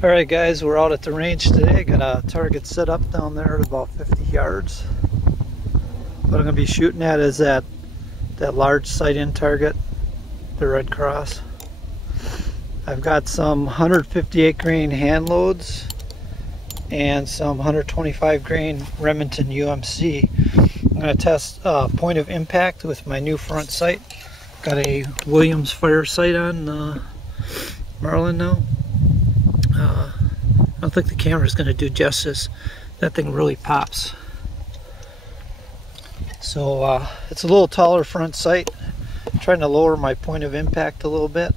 Alright guys, we're out at the range today. Got a target set up down there at about 50 yards. What I'm going to be shooting at is that large sight-in target, the Red Cross. I've got some 158 grain hand loads and some 125 grain Remington UMC. I'm going to test point of impact with my new front sight. Got a William FireSight on Marlin now. I don't think the camera is going to do justice. That thing really pops. So it's a little taller front sight. I'm trying to lower my point of impact a little bit.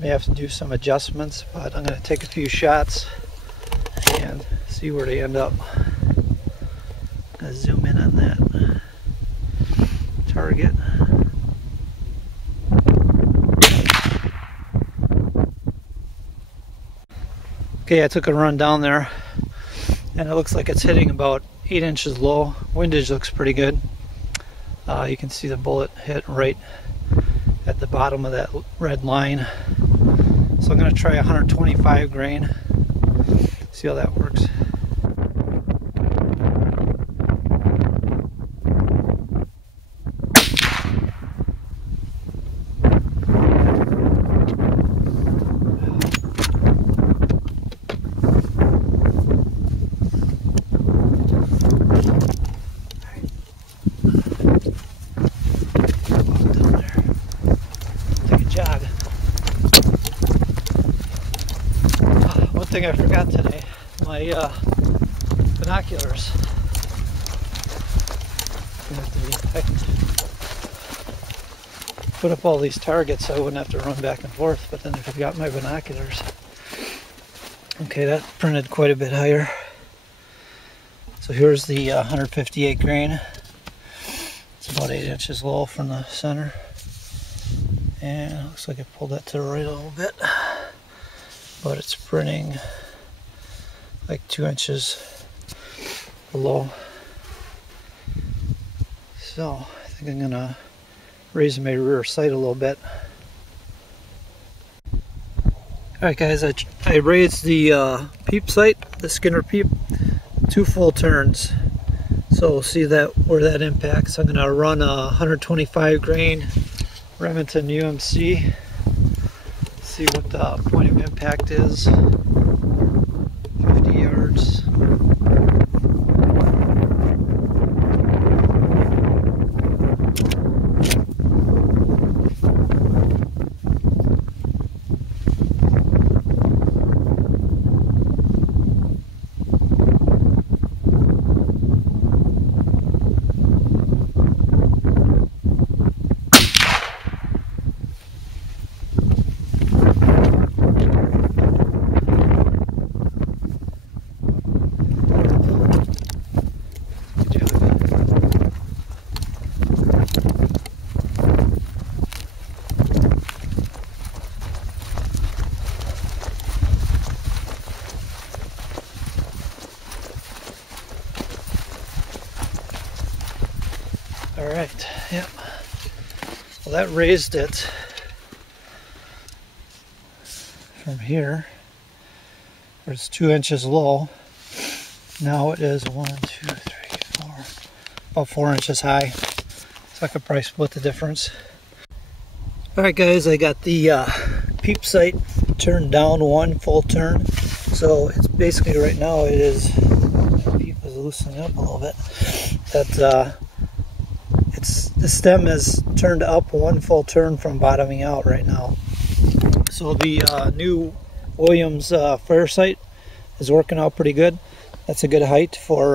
May have to do some adjustments, but I'm going to take a few shots and see where they end up. I'm going to zoom in on that target. Okay, I took a run down there and it looks like it's hitting about 8 inches low. Windage looks pretty good. You can see the bullet hit right at the bottom of that red line. So I'm going to try 125 grain, see how that works. One thing I forgot today, my binoculars. I put up all these targets so I wouldn't have to run back and forth, but then I forgot my binoculars. Okay, that printed quite a bit higher. So here's the 158 grain. It's about 8 inches low from the center. And it looks like I pulled that to the right a little bit. But it's printing like 2 inches below. So I think I'm gonna raise my rear sight a little bit. Alright guys, I raised the peep sight, the Skinner Peep, 2 full turns. So we'll see that where that impacts. I'm gonna run a 125 grain Remington UMC. See what the point of impact is. 50 yards. Alright, yeah. Well, that raised it from here, where it's 2 inches low. Now it is 1, 2, 3, 4, about 4 inches high. So I could probably split the difference. Alright guys, I got the peep sight turned down 1 full turn. So it's basically right now it is, peep is loosening up a little bit. That the stem is turned up 1 full turn from bottoming out right now. So the new Williams FireSight is working out pretty good. That's a good height for,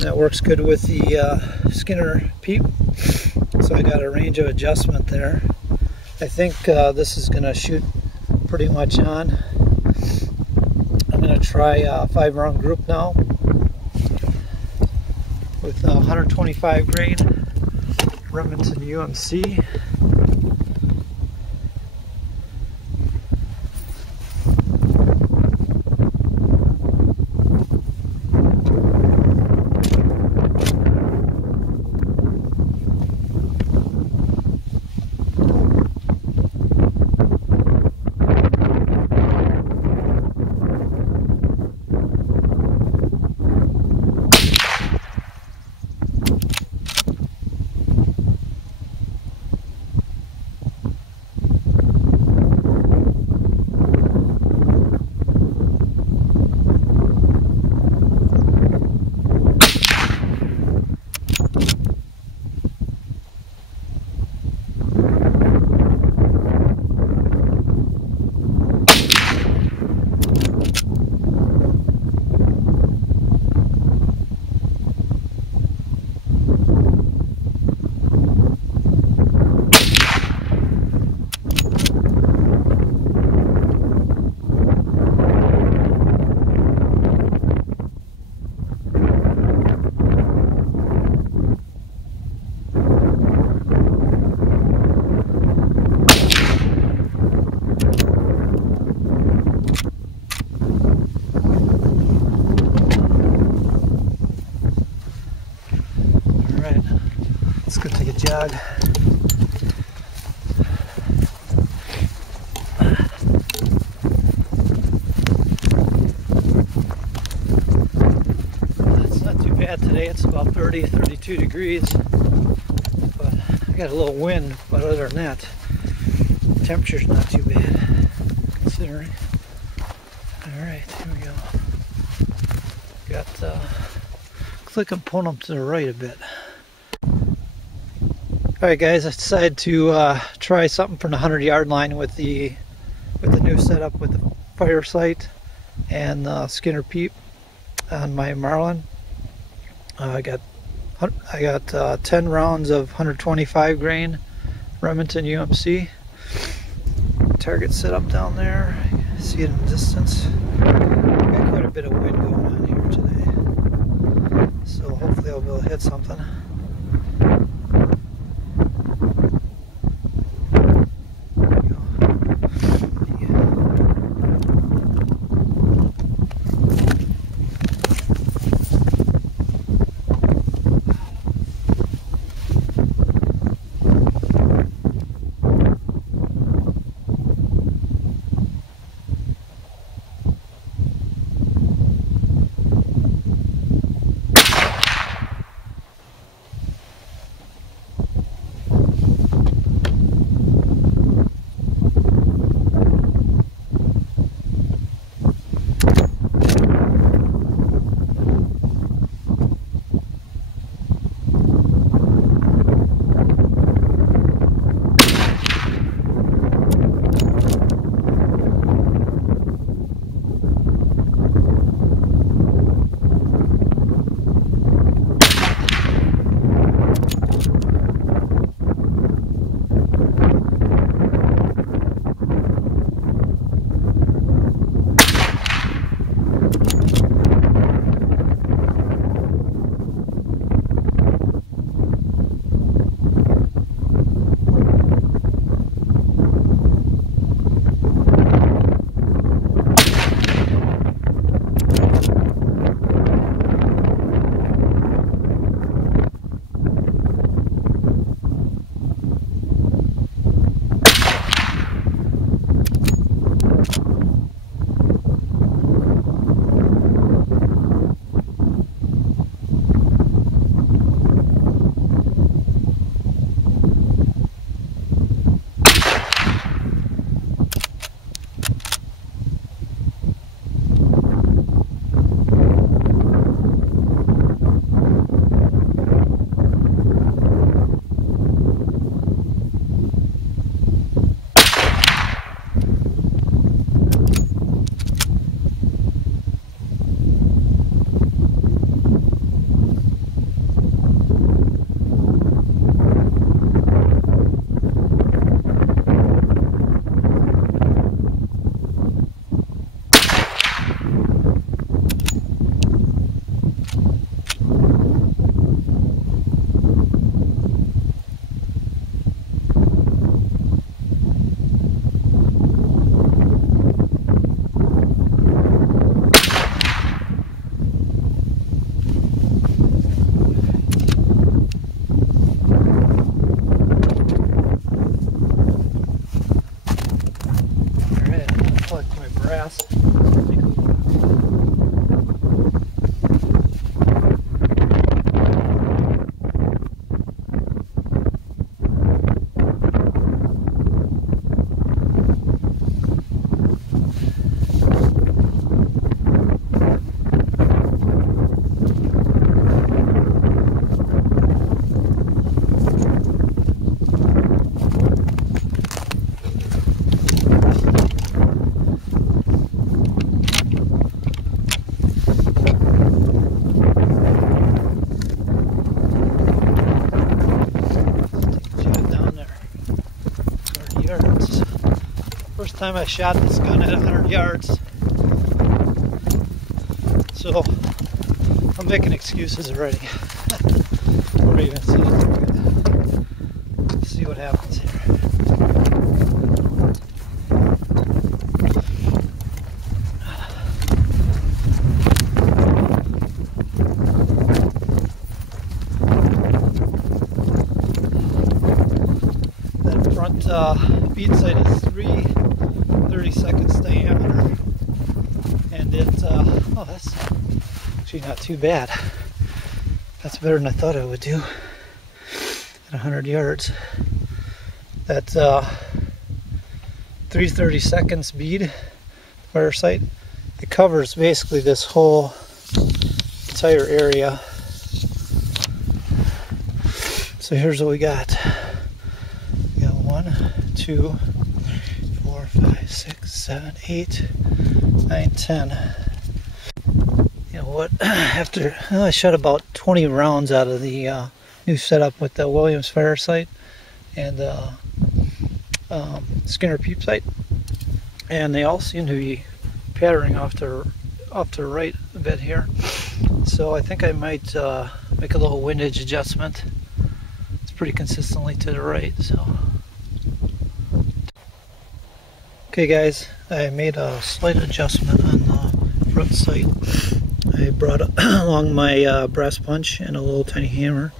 that works good with the Skinner Peep. So I got a range of adjustment there. I think this is going to shoot pretty much on. I'm going to try a 5-round group now with 125 grain Remington UMC. dog. It's not too bad today. It's about 30, 32 degrees. But I got a little wind, but other than that, temperature's not too bad, considering. Alright, here we go. Got, looks like I'm pulling them to the right a bit. Alright guys, I decided to try something from the 100-yard line with the new setup with the FireSight and Skinner Peep on my Marlin. I got 10 rounds of 125 grain Remington UMC. Target set up down there. You can see it in the distance. Got quite a bit of wind going on here today, so hopefully I'll be able to hit something. First time I shot this gun at 100 yards. So I'm making excuses already. We're even see what happens here. bead sight is 3/32 diameter, and it's oh, that's actually not too bad. That's better than I thought it would do at 100 yards. That's 3/32 bead FireSight. It covers basically this whole entire area. So here's what we got. We got 1, 2, 4, 5, 6, 7, 8, 9, 10. You know what? After I shot about 20 rounds out of the new setup with the William FireSight and Skinner Peep sight, and they all seem to be patterning off to the right a bit here. So I think I might make a little windage adjustment. It's pretty consistently to the right. So okay guys, I made a slight adjustment on the front sight. I brought along my brass punch and a little tiny hammer,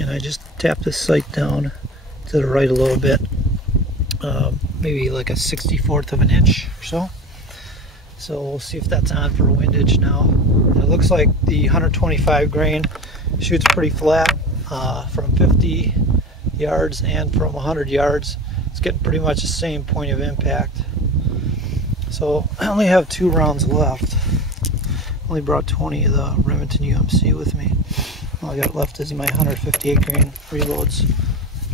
and I just tapped the sight down to the right a little bit, maybe like a 1/64 of an inch or so. So we'll see if that's on for windage now. It looks like the 125 grain shoots pretty flat from 50 yards and from 100 yards. It's getting pretty much the same point of impact. So I only have 2 rounds left. Only brought 20 of the Remington UMC with me. All I got left is my 158 grain reloads.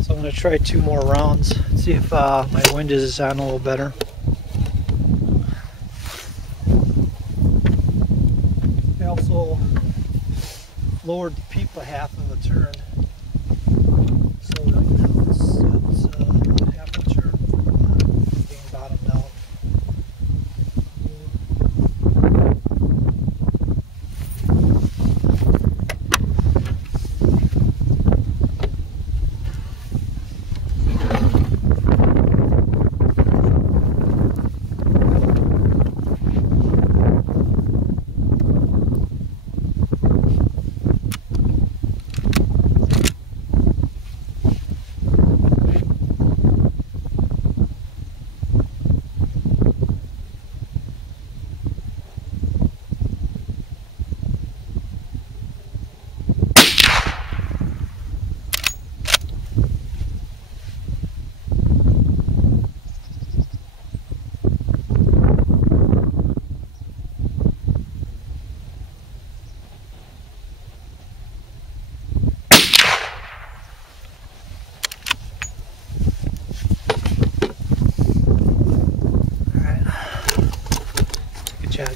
So I'm going to try 2 more rounds, see if my windage is on a little better. I also lowered the peep a half of a turn. So right now it's half a turn being bottomed out.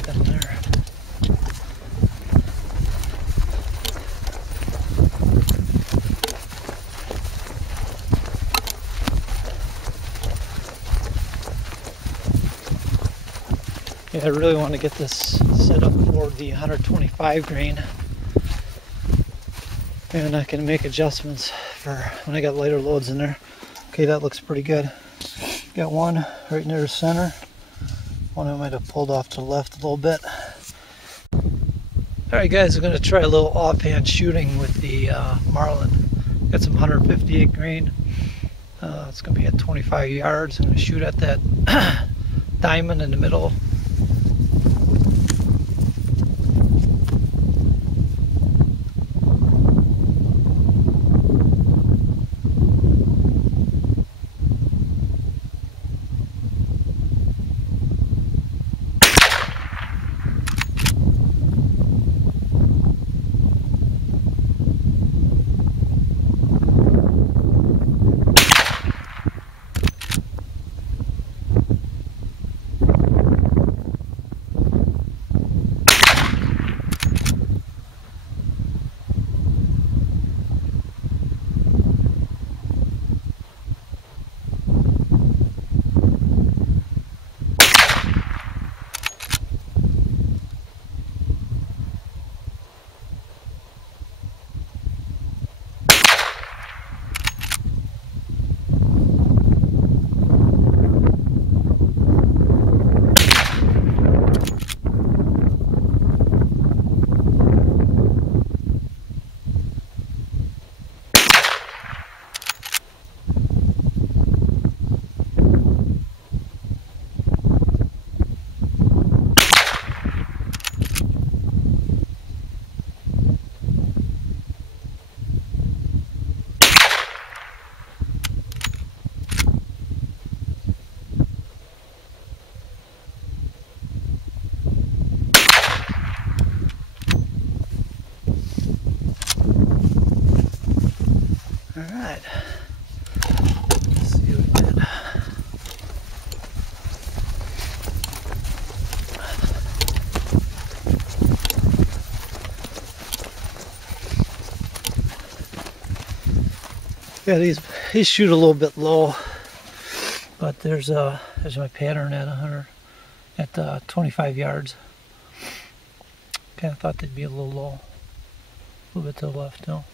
Down there. Yeah, I really want to get this set up for the 125 grain, and I can make adjustments for when I got lighter loads in there. Okay, that looks pretty good. Got one right near the center. One I might have pulled off to the left a little bit. Alright guys, I'm going to try a little offhand shooting with the Marlin. Got some 158 grain. It's going to be at 25 yards. I'm going to shoot at that diamond in the middle. Yeah, these shoot a little bit low, but there's my pattern at 100 at 25 yards. Kind of thought they'd be a little low, a little bit to the left now.